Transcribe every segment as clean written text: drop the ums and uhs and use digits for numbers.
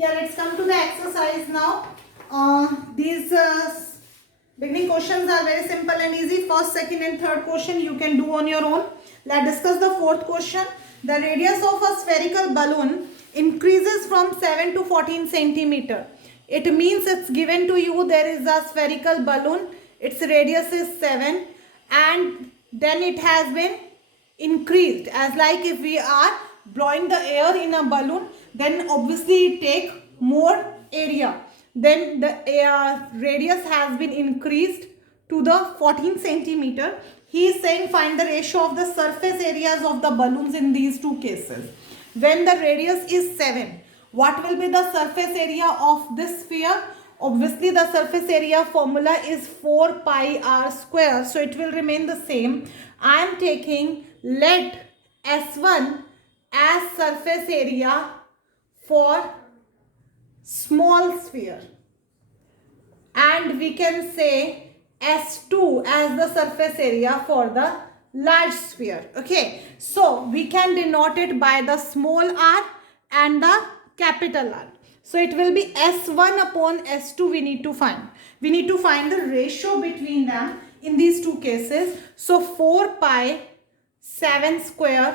Yeah, let's come to the exercise now. These beginning questions are very simple and easy. First, second and third question you can do on your own. Let's discuss the fourth question. The radius of a spherical balloon increases from 7 to 14 centimeter. It means it's given to you there is a spherical balloon. Its radius is 7 and then it has been increased, as like if we are blowing the air in a balloon, then obviously it take more area, then the radius has been increased to the 14 centimeter. He is saying find the ratio of the surface areas of the balloons in these two cases. When the radius is 7, what will be the surface area of this sphere? Obviously the surface area formula is 4 pi r square, so it will remain the same. I am taking let S1 as surface area for small sphere, and we can say S2 as the surface area for the large sphere. Okay, so we can denote it by the small r and the capital R. So it will be S1 upon S2 we need to find. We need to find the ratio between them in these two cases. So 4 pi 7 square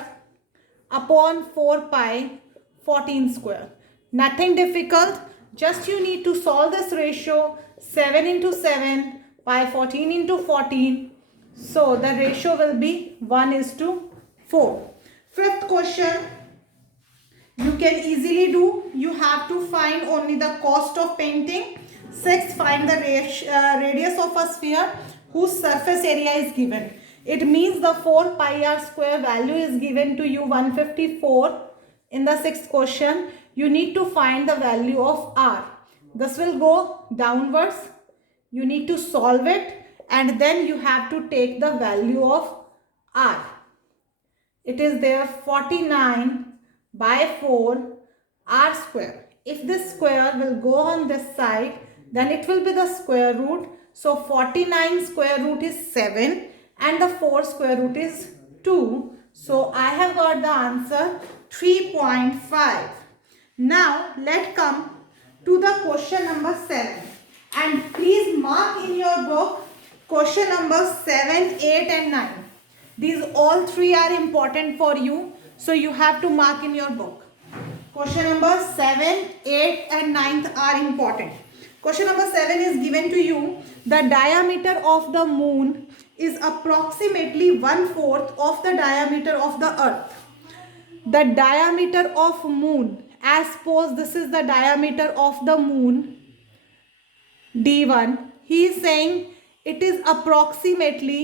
upon 4 pi 14 square. Nothing difficult. Just you need to solve this ratio. 7 into 7 pi 14 into 14. So the ratio will be 1:4. Fifth question you can easily do. You have to find only the cost of painting. 6. Find the radius of a sphere whose surface area is given. It means the 4 pi r square value is given to you 154 in the sixth question. You need to find the value of r. This will go downwards. You need to solve it and then you have to take the value of r. It is there 49 by 4 r square. If this square will go on this side, then it will be the square root. So 49 square root is 7 and the 4 square root is 2. So I have got the answer 3.5. Now let's come to the question number 7. And please mark in your book question number 7, 8 and 9. These all three are important for you. So you have to mark in your book. Question number 7, 8 and 9 are important. Question number 7 is given to you. The diameter of the moon is approximately 1/4 of the diameter of the earth. The diameter of moon, as suppose this is the diameter of the moon, D1. He is saying it is approximately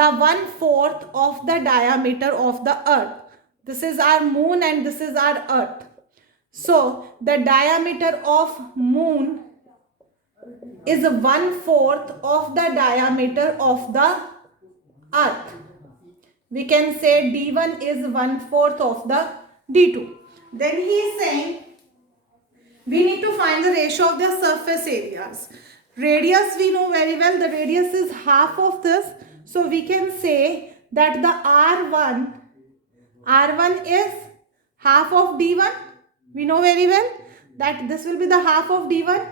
the 1/4 of the diameter of the earth. This is our moon and this is our earth. So the diameter of moon is 1/4 of the diameter of the earth. We can say D1 is 1/4 of the D2. Then he is saying we need to find the ratio of their surface areas. Radius we know very well. The radius is half of this. So we can say that the R1 is half of D1. We know very well that this will be the half of D1.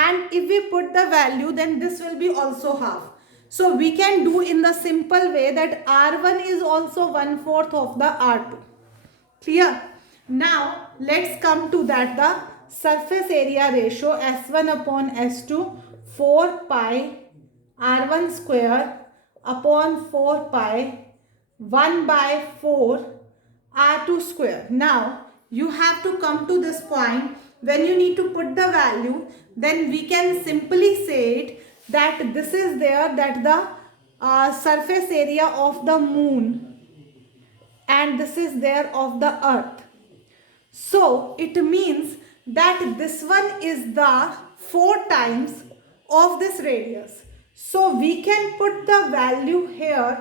And if we put the value, then this will be also half. So we can do in the simple way that R1 is also 1/4 of the R2. Clear? Now let's come to that the surface area ratio S1 upon S2 4 pi R1 square upon 4 pi 1/4 R2 square. Now you have to come to this point when you need to put the value, then we can simply say it that this is there that the surface area of the moon and this is there of the earth. So it means that this one is the 4 times of this radius. So we can put the value here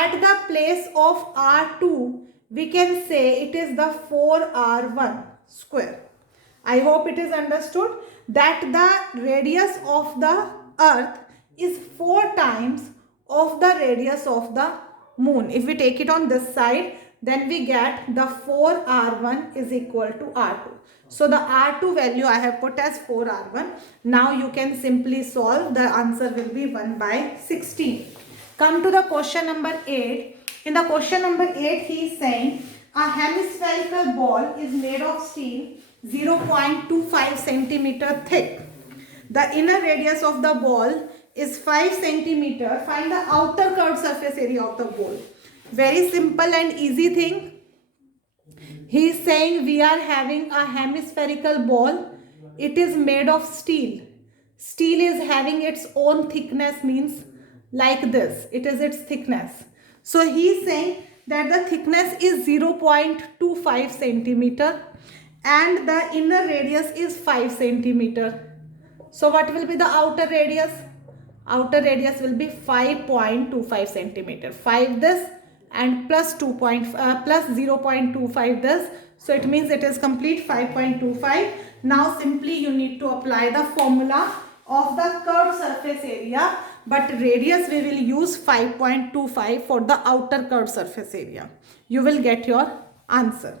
at the place of R2. We can say it is the 4R1 square. I hope it is understood that the radius of the earth is 4 times of the radius of the moon. If we take it on this side, then we get the 4r1 is equal to r2. So the r2 value I have put as 4r1. Now you can simply solve. The answer will be 1 by 16. Come to the question number 8. In the question number 8, he is saying a hemispherical ball is made of steel 0.25 centimeter thick. The inner radius of the ball is 5 centimeter. Find the outer curved surface area of the ball. Very simple and easy thing. He is saying we are having a hemispherical ball. It is made of steel. Steel is having its own thickness, means like this. It is its thickness. So he is saying that the thickness is 0.25 centimeter and the inner radius is 5 centimeter. So what will be the outer radius? Outer radius will be 5.25 centimeter. 5 this and plus 0.25 this. So it means it is complete 5.25. Now simply you need to apply the formula of the curved surface area, but radius we will use 5.25 for the outer curved surface area. You will get your answer.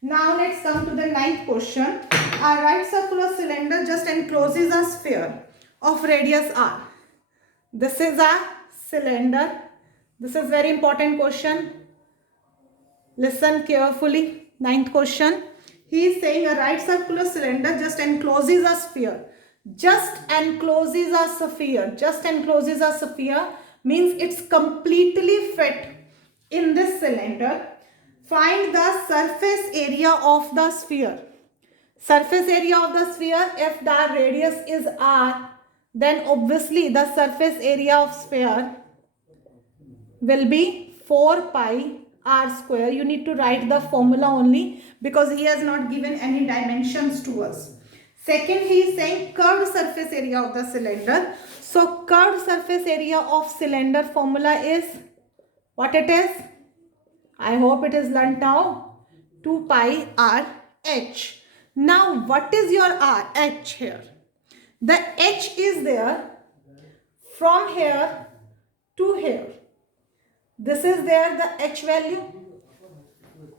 Now let's come to the 9th question. A right circular cylinder just encloses a sphere of radius r. This is a cylinder. This is very important question. Listen carefully. 9th question. He is saying a right circular cylinder just encloses a sphere. Just encloses a sphere. Just encloses a sphere means it's completely fit in this cylinder. Find the surface area of the sphere. Surface area of the sphere, if the radius is r, then obviously the surface area of sphere will be 4 pi r square. You need to write the formula only because he has not given any dimensions to us. Second, he is saying curved surface area of the cylinder. So curved surface area of cylinder formula is what it is? I hope it is learnt now. 2 pi r h. Now what is your r h here? The h is there from here to here. This is there the h value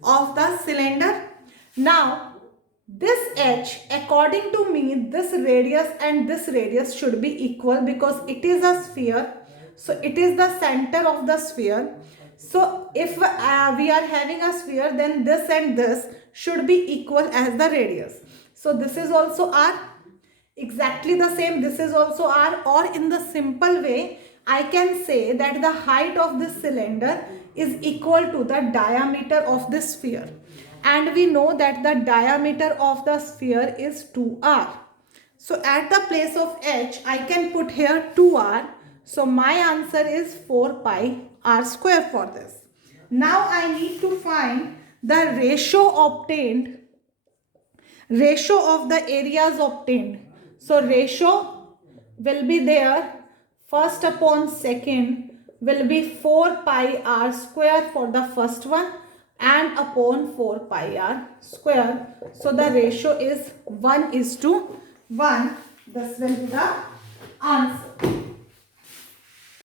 of the cylinder. Now this h, according to me, this radius and this radius should be equal because it is a sphere. So it is the center of the sphere. So if we are having a sphere, then this and this should be equal as the radius. So this is also r. Exactly the same. This is also r. Or in the simple way, I can say that the height of this cylinder is equal to the diameter of this sphere. And we know that the diameter of the sphere is 2r. So at the place of h, I can put here 2r. So my answer is 4 pi r square for this. Now I need to find the ratio of the areas obtained. So ratio will be there. First upon second will be 4 pi r square for the first one and upon 4 pi r square. So the ratio is 1:1. This will be the answer.